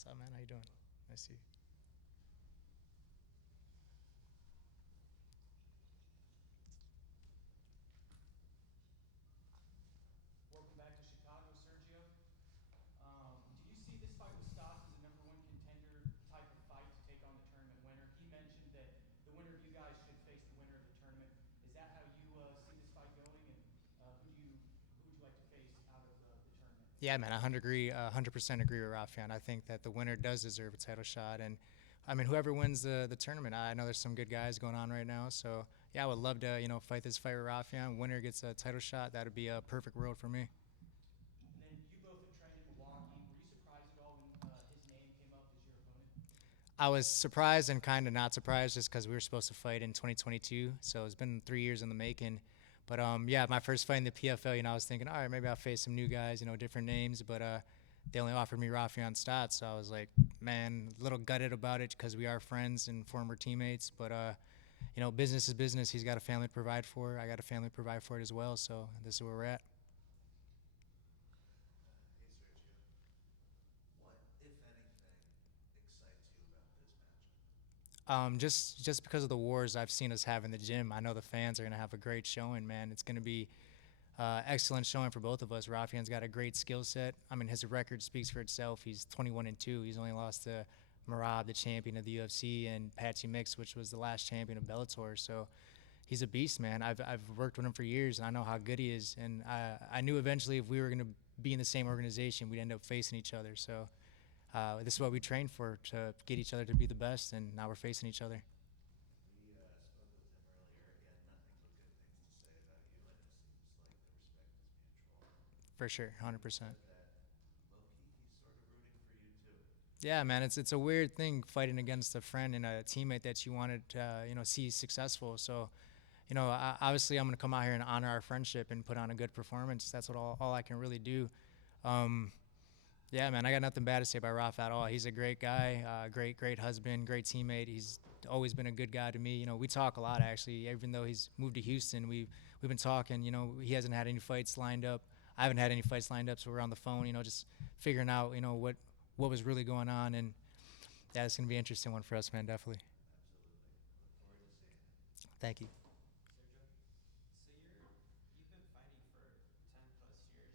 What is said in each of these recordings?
What's up, man? How you doing? Nice to see you. Welcome back to Chicago, Sergio. Do you see this fight with Stots as a number one contender type of fight to take on the tournament winner? He mentioned that the winner of you guys should face the winner of the tournament. Is that how you see this fight going? And who would you like to face out of the tournament? Yeah, man, I 100% agree with Raufeon. I think that the winner does deserve a title shot, and I mean, whoever wins the tournament, I know there's some good guys going on right now. So yeah, I would love to fight this fight with Raufeon. Winner gets a title shot. That would be a perfect world for me. And then you both have trained in Milwaukee. Were you surprised at all when his name came up as your opponent? I was surprised and kind of not surprised just because we were supposed to fight in 2022. So it's been 3 years in the making. But yeah, my first fight in the PFL, I was thinking, all right, maybe I'll face some new guys, different names. But they only offered me Raufeon Stots, so I was like, man, a little gutted about it because we are friends and former teammates. But business is business. He's got a family to provide for. I got a family to provide for it as well. So this is where we're at. Hey Sergio, what, if anything, excites you about this matchup? Just because of the wars I've seen us have in the gym, I know the fans are gonna have a great showing, man. It's gonna be excellent showing for both of us. Rafian's got a great skill set. I mean, his record speaks for itself. He's 21-2. He's only lost to Marab, the champion of the UFC, and Patsy Mix, which was the last champion of Bellator. So he's a beast, man. I've worked with him for years, and I know how good he is. And I knew eventually if we were gonna be in the same organization, we'd end up facing each other. So this is what we trained for, to get each other to be the best, and now we're facing each other. We spoke with him earlier. He had nothing but good things to say about you, and it seems like the respect is mutual. For sure, He 100%. said that low key he's sort of rooting for you too. Yeah, man, it's a weird thing fighting against a friend and a teammate that you wanted to see successful. So, obviously I'm gonna come out here and honor our friendship and put on a good performance. That's what all I can really do. Um, yeah, man, I got nothing bad to say about Rafa at all. He's a great guy, great husband, great teammate. He's always been a good guy to me. We talk a lot actually. Even though he's moved to Houston, we've been talking. He hasn't had any fights lined up. I haven't had any fights lined up, so we're on the phone. Just figuring out what was really going on, and yeah, it's gonna be an interesting one for us, man. Definitely. Absolutely. Look forward to seeing it. Thank you. Sergio, so you've been fighting for 10 plus years,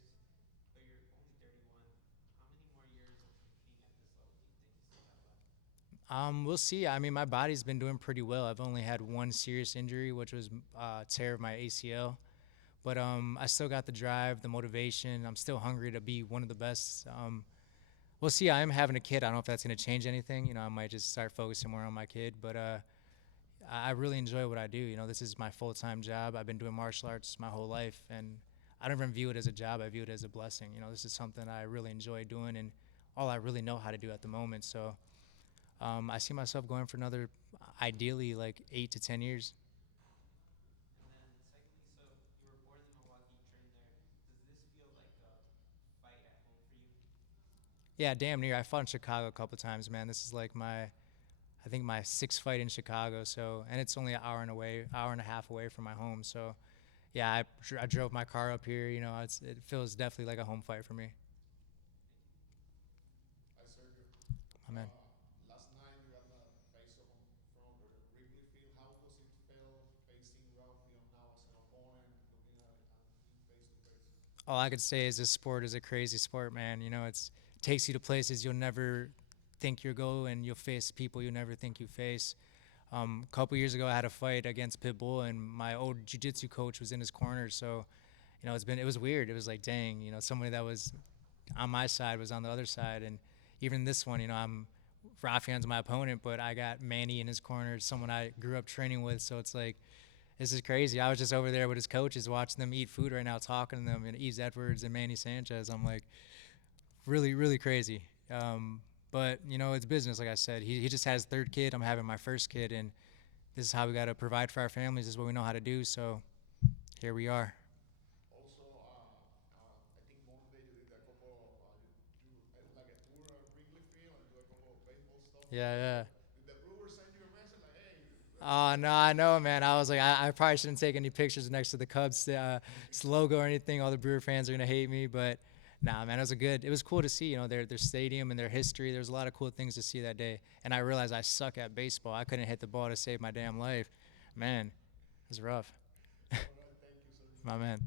but you're only 31. How many more years of competing at this level do you think you still have left? We'll see. I mean, my body's been doing pretty well. I've only had one serious injury, which was tear of my ACL. But I still got the drive, the motivation. I'm still hungry to be one of the best. We'll see. I am having a kid. I don't know if that's going to change anything. I might just start focusing more on my kid. But I really enjoy what I do. This is my full-time job. I've been doing martial arts my whole life, and I don't even view it as a job. I view it as a blessing. This is something I really enjoy doing, and all I really know how to do at the moment. So I see myself going for another, ideally, like 8 to 10 years. And then, secondly, so you were born in Milwaukee, trained there. Does this feel like a fight at home for you? Yeah, damn near. I fought in Chicago a couple times, man. This is like I think my sixth fight in Chicago. So, and it's only an hour and a half away from my home. So, yeah, I drove my car up here. It feels definitely like a home fight for me. Hi, Sergio. I mean, Last night you got the face-off from Wrigley Field. How does it feel facing Ralphie now as an opponent, looking at him face to face? all I could say is this sport is a crazy sport, man. Takes you to places you'll never think you'll go, and you'll face people you never think you face. A couple years ago, I had a fight against Pitbull, and my old jiu-jitsu coach was in his corner. So, it was weird. It was like, dang, somebody that was on my side was on the other side, and even this one, Rafian's my opponent, but I got Manny in his corner, someone I grew up training with. So it's like, this is crazy. I was just over there with his coaches, watching them eat food right now, talking to them, and Yves Edwards and Manny Sanchez. I'm like, really crazy. But it's business. Like I said, he just has third kid. I'm having my first kid, and this is how we got to provide for our families. This is what we know how to do. So here we are. Also, I think Monday you did a couple of like a tour at Wrigley Field and do a couple of baseball stuff Yeah, there. yeah. Did the Brewers send you a message like, hey? Oh no, I know, man. I was like, I probably shouldn't take any pictures next to the Cubs logo or anything. All the Brewer fans are gonna hate me, but Nah, man, it was cool to see, their stadium and their history. There's a lot of cool things to see that day. And I realized I suck at baseball. I couldn't hit the ball to save my damn life. Man, it was rough. All right, thank you, Sergio. My man.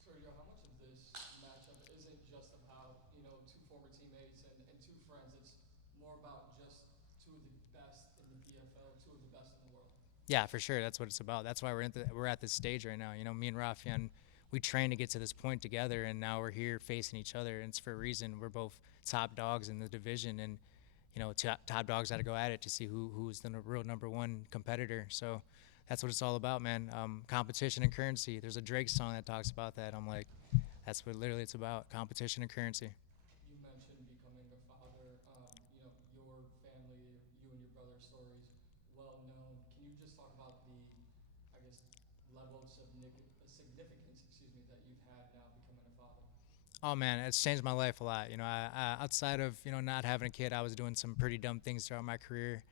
Sergio, how much of this matchup isn't just about, two former teammates and two friends? It's more about just two of the best in the PFL, two of the best in the world. Yeah, for sure. That's what it's about. That's why we're at this stage right now. Me and Raufeon, we trained to get to this point together, and now we're here facing each other. And it's for a reason. We're both top dogs in the division, and top dogs got to go at it to see who's the real number one competitor. So that's what it's all about, man. Competition and currency. There's a Drake song that talks about that. I'm like, that's what literally it's about. Competition and currency. You mentioned becoming a father. Your family, you and your brother's stories, well known. Can you just talk about the, I guess, level of significance, that you've had now becoming a father? Oh man, it's changed my life a lot. Outside of not having a kid, I was doing some pretty dumb things throughout my career.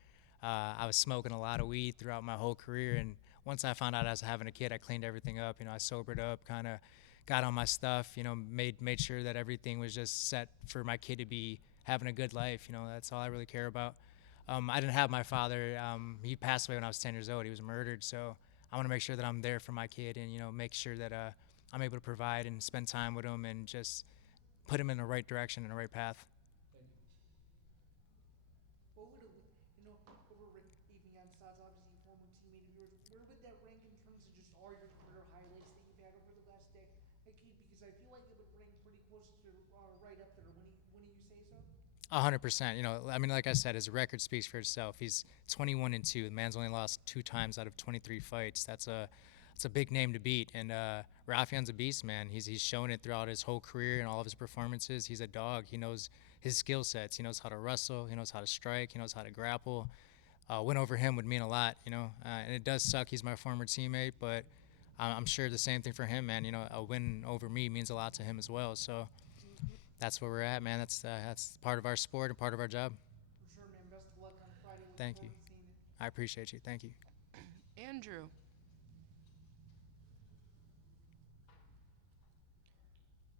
I was smoking a lot of weed throughout my whole career, and once I found out I was having a kid, I cleaned everything up. I sobered up, kind of got on my stuff. Made sure that everything was just set for my kid to be having a good life. That's all I really care about. I didn't have my father. He passed away when I was 10 years old. He was murdered, so I want to make sure that I'm there for my kid, and make sure that I'm able to provide and spend time with him and just put him in the right direction and the right path. Thank you. What would over Fabian Stots, obviously former teammate of yours, where would that rank in terms of just all your career highlights that you've had over the last decade? Because I feel like it would rank pretty close to right up there. Wouldn't you say so? 100%. Like I said, his record speaks for itself. He's 21-2. The man's only lost 2 times out of 23 fights. That's a big name to beat. And Raufeon's a beast, man. He's shown it throughout his whole career and all of his performances. He's a dog. He knows his skill sets. He knows how to wrestle. He knows how to strike. He knows how to grapple. Win over him would mean a lot, And it does suck. He's my former teammate, but I'm sure the same thing for him, man. A win over me means a lot to him as well. So that's where we're at, man. That's part of our sport and part of our job. For sure, man. Best of luck on Friday. Thank you. I appreciate you. Thank you. Andrew.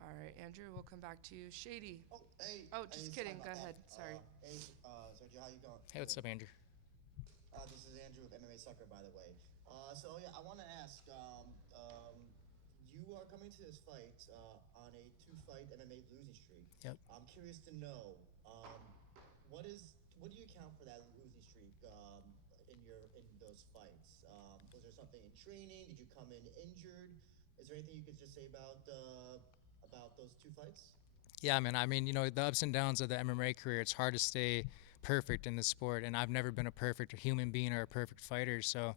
All right, Andrew, we'll come back to you. Shady. Oh, hey. Oh, just kidding. Go ahead. Sorry. Hey, Sergio, how you going? Hey, what's up, Andrew? This is Andrew of MMA Sucker, by the way. So yeah, I want to ask. You are coming to this fight on a 2-fight MMA losing streak. Yep. I'm curious to know what do you account for that losing streak in those fights? Was there something in training? Did you come in injured? Is there anything you could just say about those 2 fights? Yeah, man. The ups and downs of the MMA career, it's hard to stay perfect in the sport, and I've never been a perfect human being or a perfect fighter. So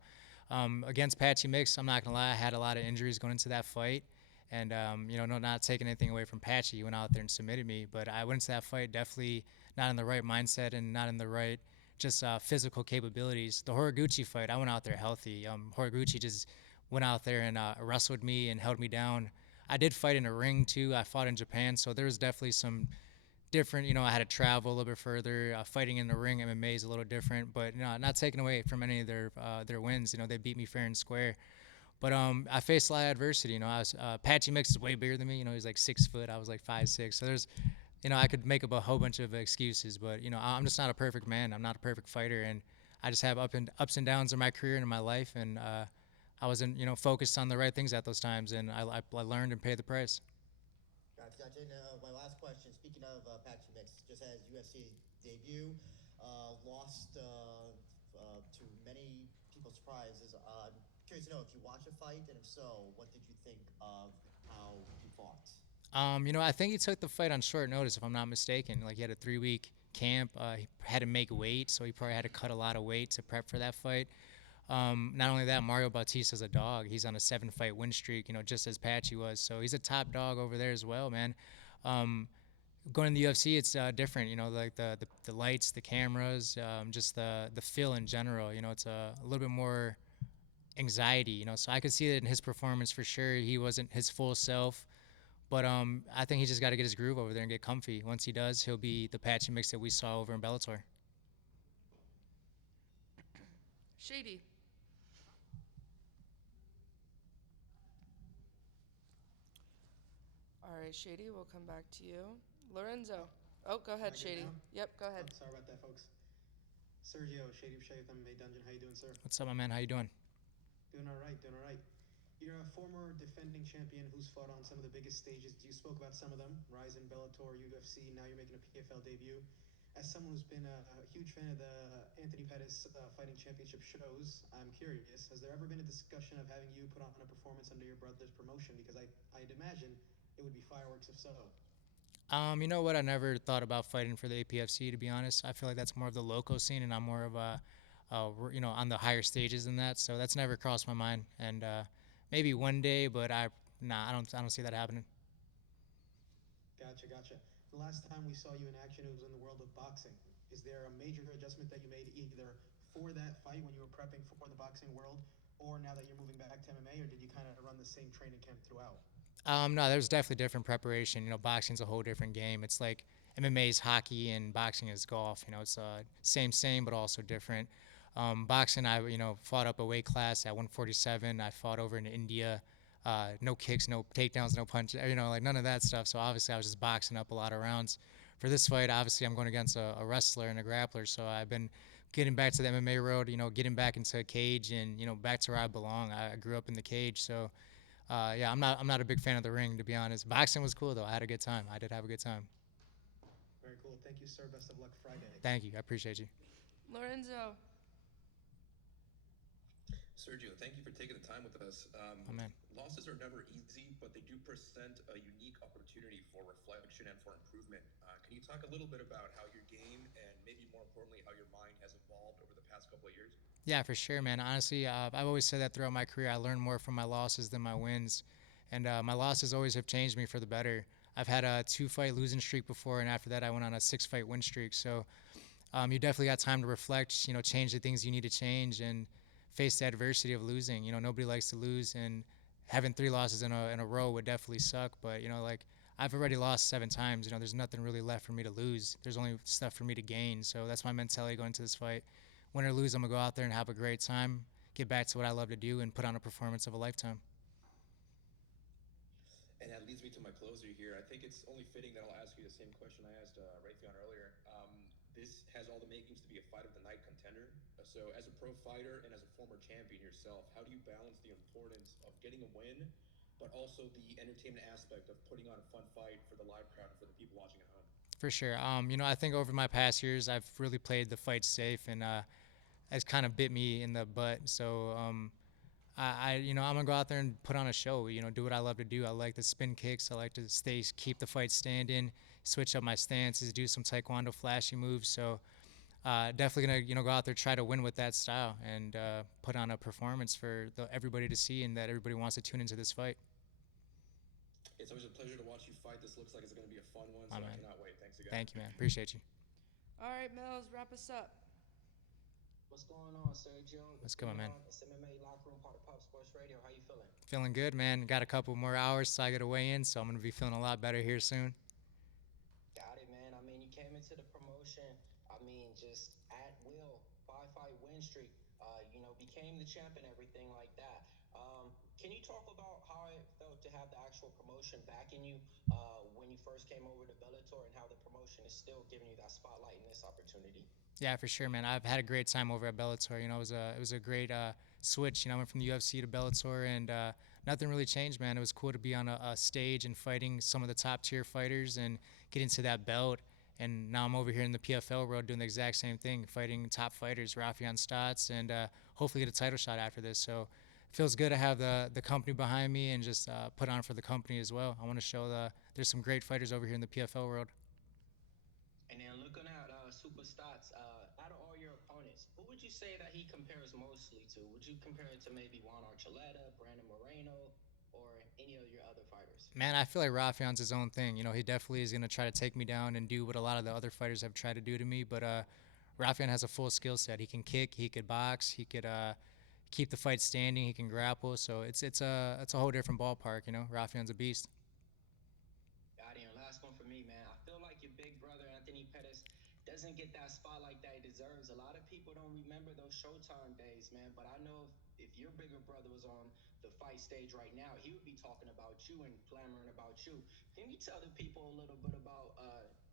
against Patchy Mix, I'm not going to lie, I had a lot of injuries going into that fight. And, not taking anything away from Patchy. He went out there and submitted me. But I went into that fight definitely not in the right mindset and not in the right just physical capabilities. The Horiguchi fight, I went out there healthy. Horiguchi just went out there and wrestled me and held me down. I did fight in a ring, too. I fought in Japan, so there was definitely some different, I had to travel a little bit further. Fighting in the ring, MMA is a little different, but not taking away from any of their wins. They beat me fair and square. But I faced a lot of adversity. I was Patchy Mix is way bigger than me. He's like 6 foot. I was like 5'6". So there's, I could make up a whole bunch of excuses, but I'm just not a perfect man. I'm not a perfect fighter, and I just have ups and downs in my career and in my life, and I wasn't focused on the right things at those times, and I learned and paid the price. Gotcha. And my last question, speaking of Patchy Mix, just as UFC debut, lost to many people's surprises. I'm curious to know if you watched a fight, and if so, what did you think of how he fought? I think he took the fight on short notice, if I'm not mistaken. Like, he had a 3-week camp. He had to make weight, so he probably had to cut a lot of weight to prep for that fight. Not only that, Mario Bautista's a dog. He's on a 7-fight win streak, just as Patchy was. So he's a top dog over there as well, man. Going to the UFC, it's different, like the lights, the cameras, just the feel in general. It's a little bit more anxiety, so I could see it in his performance for sure. He wasn't his full self, but I think he just got to get his groove over there and get comfy. Once he does, he'll be the Patchy Mix that we saw over in Bellator. Shady. All right, Shady, we'll come back to you. Lorenzo. Oh, go ahead, Am I good Shady. now? Yep, go ahead. Oh, sorry about that, folks. Sergio, Shady of Shade with MMA Dungeon. How you doing, sir? What's up, my man? How you doing? Doing all right, doing all right. You're a former defending champion who's fought on some of the biggest stages. You spoke about some of them, Ryzen, Bellator, UFC. Now you're making a PFL debut. As someone who's been a huge fan of the Anthony Pettis fighting championship shows, I'm curious, has there ever been a discussion of having you put on a performance under your brother's promotion? Because I'd imagine it would be fireworks if so. You know what? I never thought about fighting for the APFC, to be honest. I feel like that's more of the local scene, and I'm more of on the higher stages than that. So that's never crossed my mind. And maybe one day, but I don't see that happening. Gotcha. The last time we saw you in action, it was in the world of boxing. Is there a major adjustment that you made either for that fight when you were prepping for the boxing world, or now that you're moving back to MMA, or did you kind of run the same training camp throughout? No, there's definitely different preparation. You know, boxing's a whole different game. It's like MMA is hockey and boxing is golf. You know, it's same, but also different. Boxing, I fought up a weight class at 147. I fought over in India. No kicks, no takedowns, no punches. Like none of that stuff. So obviously, I was just boxing up a lot of rounds. For this fight, obviously, I'm going against a wrestler and a grappler. So I've been getting back to the MMA road. Getting back into a cage and back to where I belong. I grew up in the cage, so. Yeah, I'm not a big fan of the ring, to be honest. Boxing was cool though. I had a good time. I did have a good time. Very cool. Thank you, sir. Best of luck Friday. Thank you. I appreciate you. Lorenzo. Sergio, thank you for taking the time with us. Oh, man. Losses are never easy, but they do present a unique opportunity for reflection and for improvement. Can you talk a little bit about how your game and maybe more importantly, how your mind has evolved over the past couple of years? Yeah, for sure, man. Honestly, I've always said that throughout my career. I learned more from my losses than my wins, and my losses always have changed me for the better. I've had a 2-fight losing streak before, and after that, I went on a 6-fight win streak. So you definitely got time to reflect. Change the things you need to change and face the adversity of losing. Nobody likes to lose, and having 3 losses in a row would definitely suck. But I've already lost 7 times. There's nothing really left for me to lose. There's only stuff for me to gain. So that's my mentality going into this fight. Win or lose, I'm gonna go out there and have a great time, get back to what I love to do, and put on a performance of a lifetime. And that leads me to my closer here. I think it's only fitting that I'll ask you the same question I asked Raufeon earlier. This has all the makings to be a fight of the night contender. So as a pro fighter and as a former champion yourself, how do you balance the importance of getting a win, but also the entertainment aspect of putting on a fun fight for the live crowd and for the people watching at home? For sure. I think over my past years, I've really played the fight safe, and it's kind of bit me in the butt. So I'm gonna go out there and put on a show. Do what I love to do. I like the spin kicks. I like to keep the fight standing, switch up my stances, do some taekwondo flashy moves. So definitely gonna go out there, try to win with that style, and put on a performance for everybody to see, and that everybody wants to tune into this fight. It's always a pleasure to watch you fight. This looks like it's going to be a fun one, so I cannot wait. Thanks again. Thank you, man. Appreciate you. All right, Mills, wrap us up. What's going on, Sergio? What's going on, man? It's MMA Locker Room, part of Pop Sports Radio. How you feeling? Feeling good, man. Got a couple more hours till I get to weigh in, so I'm gonna be feeling a lot better here soon. Got it, man. You came into the promotion, just at will, 5-fight win streak. Became the champ and everything like that. Can you talk about how it felt to have the actual promotion backing you when you first came over to Bellator, and how the promotion is still giving you that spotlight and this opportunity? Yeah, for sure, man. I've had a great time over at Bellator. It was a great switch. I went from the UFC to Bellator, and nothing really changed, man. It was cool to be on a stage and fighting some of the top tier fighters and getting to that belt. And now I'm over here in the PFL world doing the exact same thing, fighting top fighters, Raufeon, Stots, and hopefully get a title shot after this. So it feels good to have the company behind me and just put on for the company as well. I want to show there's some great fighters over here in the PFL world. And then looking at Super Stots, out of all your opponents, who would you say that he compares mostly to? Would you compare it to maybe Juan Archuleta, Brandon Moreno, or any of your other fighters? Man, I feel like Raufeon's his own thing. He definitely is going to try to take me down and do what a lot of the other fighters have tried to do to me. But Raufeon has a full skill set. He can kick, he could box, he could keep the fight standing, he can grapple. So it's a whole different ballpark. Raufeon's a beast. Got it. And last one for me, man. I feel like your big brother, Anthony Pettis, doesn't get that spotlight that he deserves. A lot of people don't remember those Showtime days, man. But I know if your bigger brother was on the fight stage right now, he would be talking about you and clamoring about you. Can you tell the people a little bit about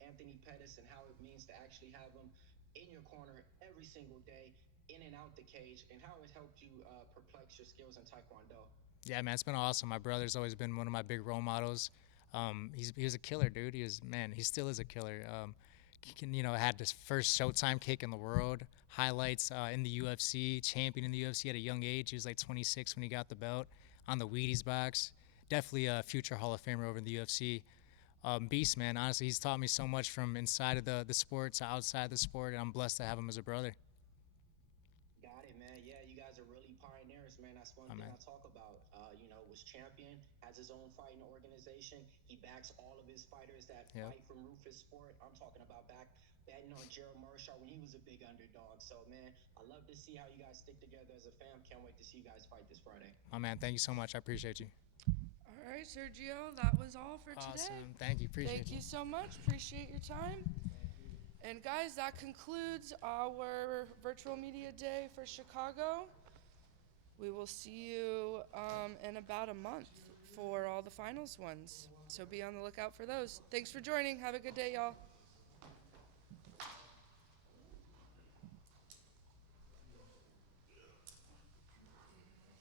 Anthony Pettis and how it means to actually have him in your corner every single day, in and out the cage, and how it helped you perplex your skills in Taekwondo? Yeah, man, it's been awesome. My brother's always been one of my big role models. He was a killer, dude. He still is a killer. He can, had his first Showtime kick in the world, highlights in the UFC, champion in the UFC at a young age. He was like 26 when he got the belt on the Wheaties box. Definitely a future Hall of Famer over in the UFC. Beast, man. Honestly, he's taught me so much from inside of the sport to outside the sport, and I'm blessed to have him as a brother. Got it, man. Yeah, you guys are really pioneers, man. That's one thing I talk about. Was champion, has his own fighting organization. He backs all of his fighters that fight from Rufus Sport. I'm talking about betting on Gerald Marshall when he was a big underdog. So, man, I love to see how you guys stick together as a fam. Can't wait to see you guys fight this Friday. My man, thank you so much. I appreciate you. All right, Sergio, that was all for today. Awesome. Thank you. Appreciate Thank you so much. Appreciate your time. And guys, that concludes our virtual media day for Chicago. We will see you in about a month for all the finals ones. So be on the lookout for those. Thanks for joining. Have a good day, y'all.